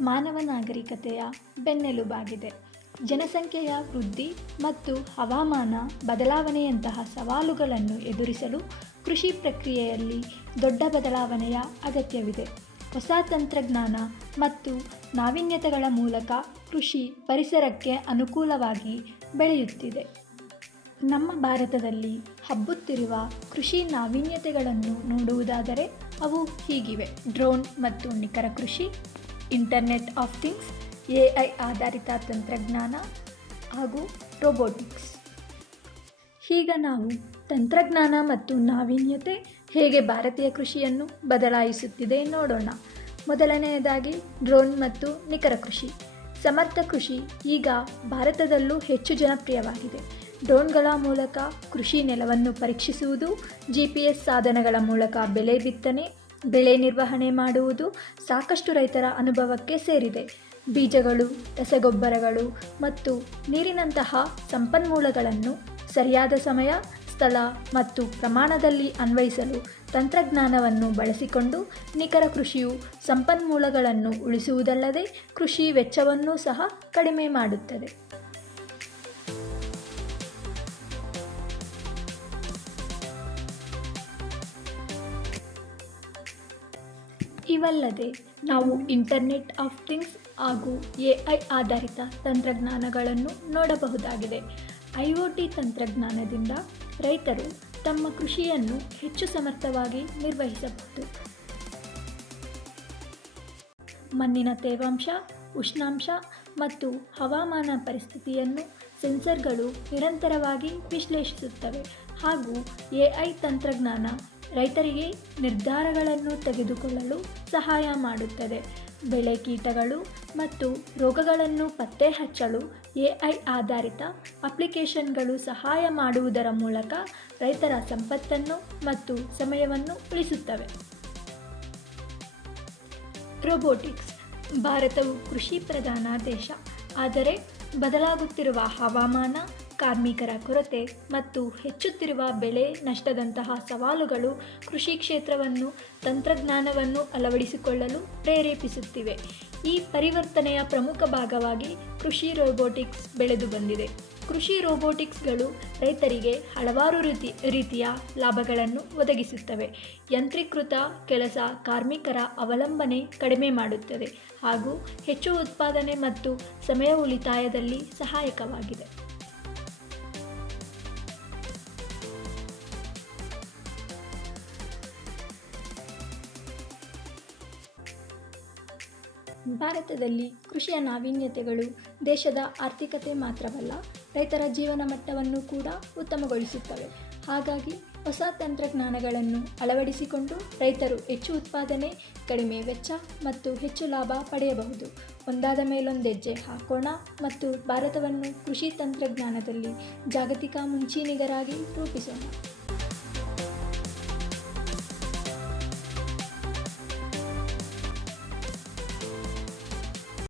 ಮಾನವ ನಾಗರಿಕತೆಯ ಬೆನ್ನೆಲುಬಾಗಿದೆ. ಜನಸಂಖ್ಯೆಯ ವೃದ್ಧಿ ಮತ್ತು ಹವಾಮಾನ ಬದಲಾವಣೆಯಂತಹ ಸವಾಲುಗಳನ್ನು ಎದುರಿಸಲು ಕೃಷಿ ಪ್ರಕ್ರಿಯೆಯಲ್ಲಿ ದೊಡ್ಡ ಬದಲಾವಣೆಯ ಅಗತ್ಯವಿದೆ. ಹೊಸ ತಂತ್ರಜ್ಞಾನ ಮತ್ತು ನಾವೀನ್ಯತೆಗಳ ಮೂಲಕ ಕೃಷಿ ಪರಿಸರಕ್ಕೆ ಅನುಕೂಲವಾಗಿ ಬೆಳೆಯುತ್ತಿದೆ. ನಮ್ಮ ಭಾರತದಲ್ಲಿ ಹಬ್ಬುತ್ತಿರುವ ಕೃಷಿ ನಾವೀನ್ಯತೆಗಳನ್ನು ನೋಡುವುದಾದರೆ ಅವು ಹೀಗಿವೆ: ಡ್ರೋನ್ ಮತ್ತು ನಿಖರ ಕೃಷಿ, ಇಂಟರ್ನೆಟ್ ಆಫ್ ಥಿಂಗ್ಸ್, AI ಆಧಾರಿತ ತಂತ್ರಜ್ಞಾನ ಹಾಗೂ ರೋಬೋಟಿಕ್ಸ್. ಈಗ ನಾವು ತಂತ್ರಜ್ಞಾನ ಮತ್ತು ನಾವೀನ್ಯತೆ ಹೇಗೆ ಭಾರತೀಯ ಕೃಷಿಯನ್ನು ಬದಲಾಯಿಸುತ್ತಿದೆ ನೋಡೋಣ. ಮೊದಲನೆಯದಾಗಿ ಡ್ರೋನ್ ಮತ್ತು ನಿಖರ ಕೃಷಿ. ಸಮರ್ಥ ಕೃಷಿ ಈಗ ಭಾರತದಲ್ಲೂ ಹೆಚ್ಚು ಜನಪ್ರಿಯವಾಗಿದೆ. ಡ್ರೋನ್ಗಳ ಮೂಲಕ ಕೃಷಿ ನೆಲವನ್ನು ಪರೀಕ್ಷಿಸುವುದು, GPS ಸಾಧನಗಳ ಮೂಲಕ ಬೆಳೆ ಬಿತ್ತನೆ, ಬೆಳೆ ನಿರ್ವಹಣೆ ಮಾಡುವುದು ಸಾಕಷ್ಟು ರೈತರ ಅನುಭವಕ್ಕೆ ಸೇರಿದೆ. ಬೀಜಗಳು, ರಸಗೊಬ್ಬರಗಳು ಮತ್ತು ನೀರಿನಂತಹ ಸಂಪನ್ಮೂಲಗಳನ್ನು ಸರಿಯಾದ ಸಮಯ, ಸ್ಥಳ ಮತ್ತು ಪ್ರಮಾಣದಲ್ಲಿ ಅನ್ವಯಿಸಲು ತಂತ್ರಜ್ಞಾನವನ್ನು ಬಳಸಿಕೊಂಡು ನಿಖರ ಕೃಷಿಯು ಸಂಪನ್ಮೂಲಗಳನ್ನು ಉಳಿಸುವುದಲ್ಲದೆ ಕೃಷಿ ವೆಚ್ಚವನ್ನೂ ಸಹ ಕಡಿಮೆ ಮಾಡುತ್ತದೆ. ಇವಲ್ಲದೆ ನಾವು ಇಂಟರ್ನೆಟ್ ಆಫ್ ಥಿಂಗ್ಸ್ ಹಾಗೂ AI ಆಧಾರಿತ ತಂತ್ರಜ್ಞಾನಗಳನ್ನು ನೋಡಬಹುದಾಗಿದೆ. IoT ತಂತ್ರಜ್ಞಾನದಿಂದ ರೈತರು ತಮ್ಮ ಕೃಷಿಯನ್ನು ಹೆಚ್ಚು ಸಮರ್ಥವಾಗಿ ನಿರ್ವಹಿಸಬಹುದು. ಮಣ್ಣಿನ ತೇವಾಂಶ, ಉಷ್ಣಾಂಶ ಮತ್ತು ಹವಾಮಾನ ಪರಿಸ್ಥಿತಿಯನ್ನು ಸೆನ್ಸರ್ಗಳು ನಿರಂತರವಾಗಿ ವಿಶ್ಲೇಷಿಸುತ್ತವೆ ಹಾಗೂ AI ತಂತ್ರಜ್ಞಾನ ರೈತರಿಗೆ ನಿರ್ಧಾರಗಳನ್ನು ತೆಗೆದುಕೊಳ್ಳಲು ಸಹಾಯ ಮಾಡುತ್ತದೆ. ಬೆಳೆ ಕೀಟಗಳು ಮತ್ತು ರೋಗಗಳನ್ನು ಪತ್ತೆ ಹಚ್ಚಲು AI ಆಧಾರಿತ ಅಪ್ಲಿಕೇಶನ್ಗಳು ಸಹಾಯ ಮಾಡುವುದರ ಮೂಲಕ ರೈತರ ಸಂಪತ್ತನ್ನು ಮತ್ತು ಸಮಯವನ್ನು ಉಳಿಸುತ್ತವೆ. ರೋಬೋಟಿಕ್ಸ್. ಭಾರತವು ಕೃಷಿ ಪ್ರಧಾನ ದೇಶ. ಆದರೆ ಬದಲಾಗುತ್ತಿರುವ ಹವಾಮಾನ, ಕಾರ್ಮಿಕರ ಕೊರತೆ ಮತ್ತು ಹೆಚ್ಚುತ್ತಿರುವ ಬೆಳೆ ನಷ್ಟದಂತಹ ಸವಾಲುಗಳು ಕೃಷಿ ಕ್ಷೇತ್ರವನ್ನು ತಂತ್ರಜ್ಞಾನವನ್ನು ಅಳವಡಿಸಿಕೊಳ್ಳಲು ಪ್ರೇರೇಪಿಸುತ್ತಿವೆ. ಈ ಪರಿವರ್ತನೆಯ ಪ್ರಮುಖ ಭಾಗವಾಗಿ ಕೃಷಿ ರೋಬೋಟಿಕ್ಸ್ ಬೆಳೆದು ಬಂದಿದೆ. ಕೃಷಿ ರೋಬೋಟಿಕ್ಸ್ಗಳು ರೈತರಿಗೆ ಹಲವಾರು ರೀತಿಯ ಲಾಭಗಳನ್ನು ಒದಗಿಸುತ್ತವೆ. ಯಂತ್ರೀಕೃತ ಕೆಲಸ ಕಾರ್ಮಿಕರ ಅವಲಂಬನೆ ಕಡಿಮೆ ಮಾಡುತ್ತದೆ ಹಾಗೂ ಹೆಚ್ಚು ಉತ್ಪಾದನೆ ಮತ್ತು ಸಮಯ ಉಳಿತಾಯದಲ್ಲಿ ಸಹಾಯಕವಾಗಿದೆ. ಭಾರತದಲ್ಲಿ ಕೃಷಿಯ ನಾವೀನ್ಯತೆಗಳು ದೇಶದ ಆರ್ಥಿಕತೆ ಮಾತ್ರವಲ್ಲ, ರೈತರ ಜೀವನ ಮಟ್ಟವನ್ನು ಕೂಡ ಉತ್ತಮಗೊಳಿಸುತ್ತವೆ. ಹಾಗಾಗಿ ಹೊಸ ತಂತ್ರಜ್ಞಾನಗಳನ್ನು ಅಳವಡಿಸಿಕೊಂಡು ರೈತರು ಹೆಚ್ಚು ಉತ್ಪಾದನೆ, ಕಡಿಮೆ ವೆಚ್ಚ ಮತ್ತು ಹೆಚ್ಚು ಲಾಭ ಪಡೆಯಬಹುದು. ಒಂದಾದ ಮೇಲೊಂದು ಹೆಜ್ಜೆ ಹಾಕೋಣ ಮತ್ತು ಭಾರತವನ್ನು ಕೃಷಿ ತಂತ್ರಜ್ಞಾನದಲ್ಲಿ ಜಾಗತಿಕ ಮುಂಚೂಣಿಗರಾಗಿ ರೂಪಿಸೋಣ.